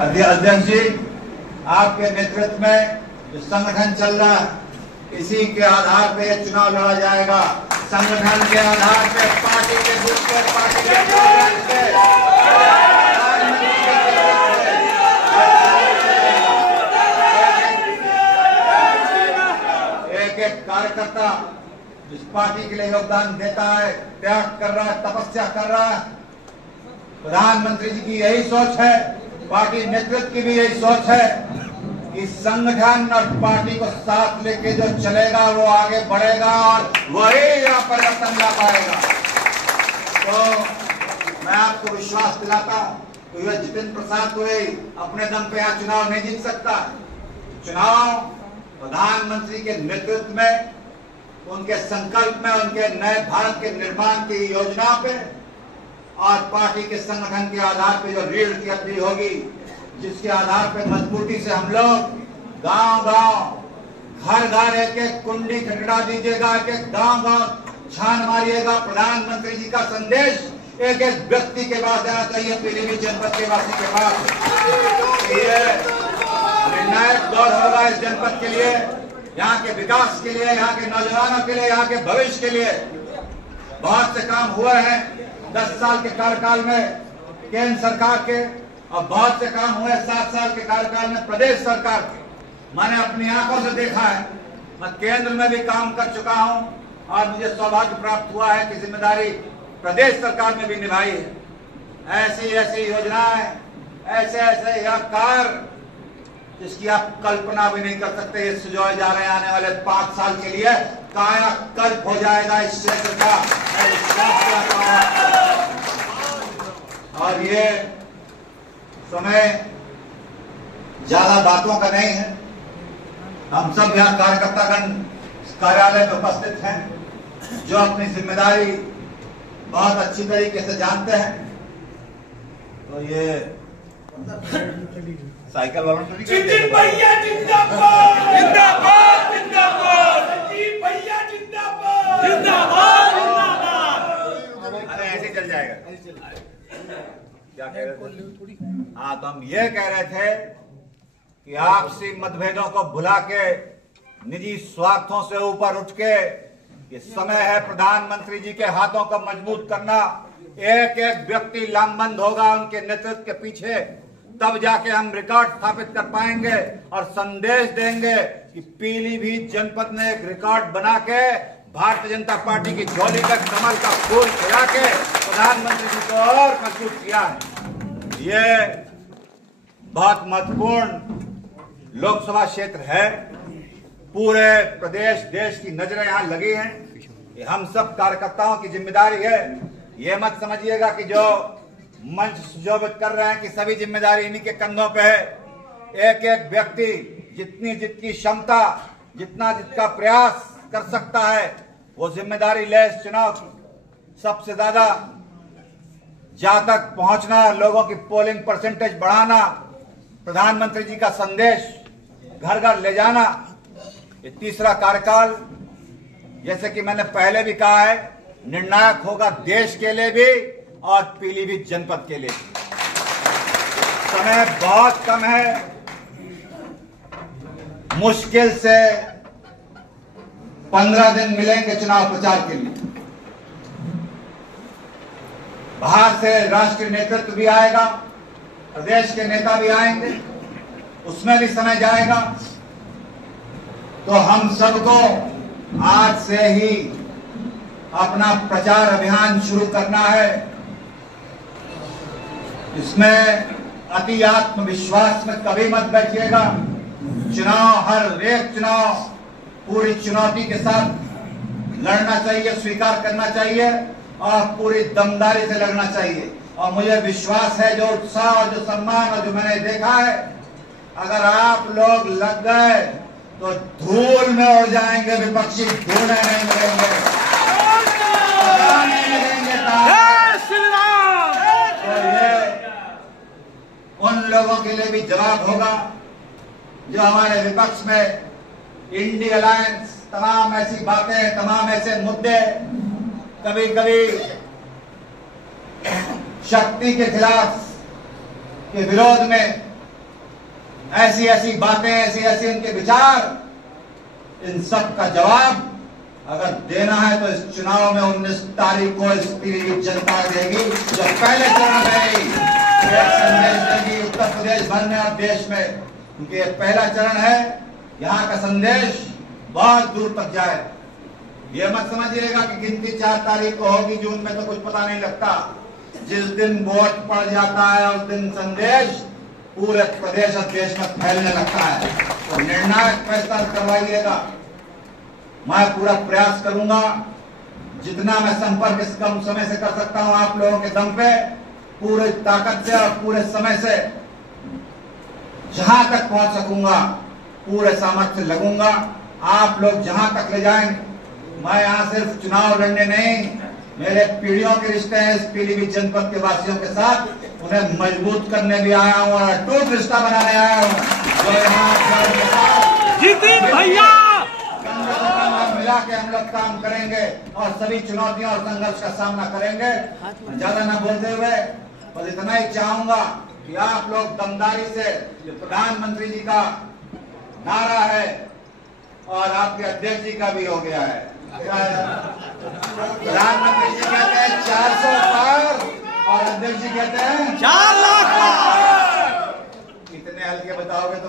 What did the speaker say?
अध्यक्ष जी, आपके नेतृत्व में जो संगठन चल रहा है, इसी के आधार पे ये चुनाव लड़ा जाएगा। संगठन के आधार पे, पार्टी के बूथ पे, पार्टी के प्रोग्राम पे, एक एक कार्यकर्ता जिस पार्टी के लिए योगदान देता है, त्याग कर रहा है, तपस्या कर रहा है। प्रधानमंत्री जी की यही सोच है, पार्टी नेतृत्व की भी यही सोच है कि संगठन और पार्टी को साथ लेके जो चलेगा वो आगे बढ़ेगा और वही यहाँ परिवर्तन ला पाएगा। तो मैं आपको विश्वास दिलाता हूँ कि यह जितेंद्र प्रसाद कोई अपने दम पे यहाँ चुनाव नहीं जीत सकता। चुनाव प्रधानमंत्री के नेतृत्व में, उनके संकल्प में, उनके नए भारत के निर्माण की योजना पे और पार्टी के संगठन के आधार पे जो रीढ़ की हड्डी होगी, जिसके आधार पे मजबूती से हम लोग गांव-गांव, घर-घर एक-एक कुंडी खटखटा दीजिएगा, एक-एक गांव-गांव छान मारिएगा। प्रधानमंत्री जी का संदेश एक-एक व्यक्ति के पास जाना चाहिए, पीलीभीत जनपद के वासी के पास। ये निर्णायक दौर होगा इस जनपद के लिए, यहाँ के विकास के लिए, यहाँ के नौजवानों के लिए, यहाँ के भविष्य के लिए। बहुत से काम हुए हैं 10 साल के कार्यकाल में केंद्र सरकार के, और बहुत से काम हुए 7 साल के कार्यकाल में प्रदेश सरकार के। मैंने अपनी आंखों से देखा है, मैं केंद्र में भी काम कर चुका हूं और मुझे सौभाग्य प्राप्त हुआ है कि जिम्मेदारी प्रदेश सरकार में भी निभाई है। ऐसी ऐसी योजनाएं, ऐसे ऐसे यह कार्य जिसकी आप कल्पना भी नहीं कर सकते, ये सुझाए जा रहे हैं। आने वाले 5 साल के लिए कायाकल्प हो जाएगा इस क्षेत्र का, मैं विश्वास करता हूं। और ये समय ज्यादा बातों का नहीं है। हम सब यहाँ कार्यकर्तागण कार्यालय में उपस्थित हैं, जो अपनी जिम्मेदारी बहुत अच्छी तरीके से जानते हैं। तो ये साइकिल वालों को भैया जिंदाबाद, जिंदाबाद, जिंदाबाद, भैया जिंदाबाद, जिंदाबाद, जिंदाबाद। अरे ऐसे चल जाएगा। क्या कह रहे थे? हाँ, तो हम ये कह रहे थे कि आपसी मतभेदों को भुला के, निजी स्वार्थों से ऊपर उठ के, ये समय है प्रधानमंत्री जी के हाथों को मजबूत करना। एक एक व्यक्ति लामबंद होगा उनके नेतृत्व के पीछे, तब जाके हम रिकॉर्ड स्थापित कर पाएंगे और संदेश देंगे कि पीलीभीत जनपद ने एक रिकॉर्ड बना के भारतीय जनता पार्टी की झोली का कमल का फूल खिला के प्रधानमंत्री जी को और मजबूत किया है। ये बहुत महत्वपूर्ण लोकसभा क्षेत्र है। पूरे प्रदेश, देश की नजरें यहां लगी हैं। ये हम सब कार्यकर्ताओं की जिम्मेदारी है। ये मत समझिएगा कि जो मंच सुशोभित कर रहे हैं कि सभी जिम्मेदारी इन्हीं के कंधों पे है। एक एक व्यक्ति जितनी जितनी क्षमता, जितना जितना प्रयास कर सकता है, वो जिम्मेदारी ले इस चुनाव की। सबसे ज्यादा जहां तक पहुंचना, लोगों की पोलिंग परसेंटेज बढ़ाना, प्रधानमंत्री जी का संदेश घर घर ले जाना। ये तीसरा कार्यकाल, जैसे कि मैंने पहले भी कहा है, निर्णायक होगा देश के लिए भी और पीलीभीत जनपद के लिए। समय बहुत कम है, मुश्किल से 15 दिन मिलेंगे चुनाव प्रचार के लिए। बाहर से राष्ट्रीय नेतृत्व भी आएगा, प्रदेश के नेता भी आएंगे, उसमें भी समय जाएगा। तो हम सबको आज से ही अपना प्रचार अभियान शुरू करना है। इसमें अति आत्मविश्वास में कभी मत बैठिएगा। चुनाव, हर एक चुनाव पूरी चुनौती के साथ लड़ना चाहिए, स्वीकार करना चाहिए और पूरी दमदारी से लड़ना चाहिए। और मुझे विश्वास है, जो उत्साह और जो सम्मान और जो मैंने देखा है, अगर आप लोग लग गए तो धूल में उड़ जाएंगे विपक्षी, धूल नहीं मिलेंगे, तो ये उन लोगों के लिए भी जवाब होगा जो हमारे विपक्ष में इंडिया अलायंस, तमाम ऐसी बातें, तमाम ऐसे मुद्दे, कभी कभी शक्ति के खिलाफ के विरोध में ऐसी ऐसी बातें, ऐसी ऐसी उनके विचार, इन सब का जवाब अगर देना है तो इस चुनाव में 19 तारीख को इस पीलीभीत जनता देगी, जो पहले चरण में एक संदेश देगी उत्तर प्रदेश भर में और देश में, क्योंकि ये पहला चरण है। यहाँ का संदेश बहुत दूर तक जाए। ये मत समझिएगा कि गिनती 4 तारीख को होगी, जून में तो कुछ पता नहीं लगता। जिस दिन वोट पड़ जाता है उस दिन संदेश पूरे प्रदेश और देश में फैलने लगता है। तो निर्णायक फैसला करवाइएगा। मैं पूरा प्रयास करूंगा, जितना मैं संपर्क इस कम समय से कर सकता हूं आप लोगों के दम पे, पूरे ताकत से और पूरे समय से जहां तक पहुंच सकूंगा पूरे सामर्थ्य लगूंगा। आप लोग जहां तक ले जाएंगे, मैं यहां सिर्फ चुनाव लड़ने नहीं, मेरे पीढ़ियों के रिश्ते हैं इस पीलीभीत जनपद के वासियों के साथ, उन्हें मजबूत करने भी आया हूं और अटूट रिश्ता बनाने आया हूं। जो यहाँ जितिन भैया मिला के हम लोग काम करेंगे और सभी चुनौतियों और संघर्ष का सामना करेंगे। ज्यादा ना बोलते हुए बस इतना ही चाहूंगा कि आप लोग दमदारी से, जो प्रधानमंत्री जी का नारा है और आपके अध्यक्ष जी का भी हो गया है, प्रधानमंत्री जी कहते हैं 400 पार और अध्यक्ष जी कहते हैं 4 लाख। कितने हल्के बताओगे तो